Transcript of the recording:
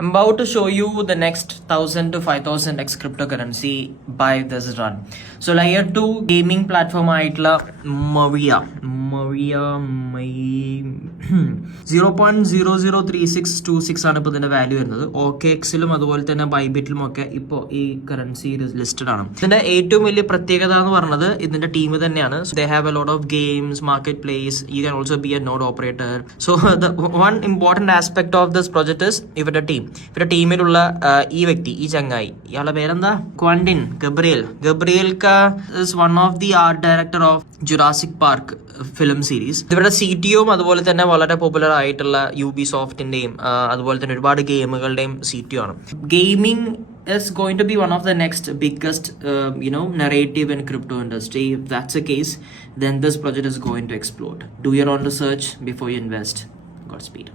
I'm about to show you the next 1000 to 5000x cryptocurrency by this run. So layer 2 gaming platform ആയിട്ടുള്ള Maria 0.003626 ആണ് ഇപ്പോൾ ഇതിന്റെ value വരുന്നത്. OKXലും അതുപോലെ തന്നെ ബൈബിറ്റിലും ഒക്കെ ഇപ്പോൾ ഈ കറൻസി ലിസ്റ്റഡ് ആണ്. ഇതിന്റെ ഏറ്റവും വലിയ പ്രത്യേകത എന്ന് പറയുന്നത് ഇതിന്റെ ടീം തന്നെയാണ്. They have a lot of games, marketplace. You can also be a node operator. So the one important aspect of this project is ഇവരുടെ ടീമിലുള്ള ഈ വ്യക്തി, ഈ ചങ്ങായി, ഇയാളുടെ പേരെന്താ, ക്വാണ്ടിൻ Gabriel is one of the art director of Jurassic Park film series. ഇവരുടെ CTO അതുപോലെ തന്നെ വളരെ പോപ്പുലർ ആയിട്ടുള്ള യൂബിസോഫ്റ്റിന്റെയും അതുപോലെ തന്നെ ഒരുപാട് ഗെയിമുകളുടെയും CTO ആണ്. Gaming is going to be one of the next biggest narrative in crypto industry. If that's the case, then this project is going to explode. Do your own research before you invest. Godspeed.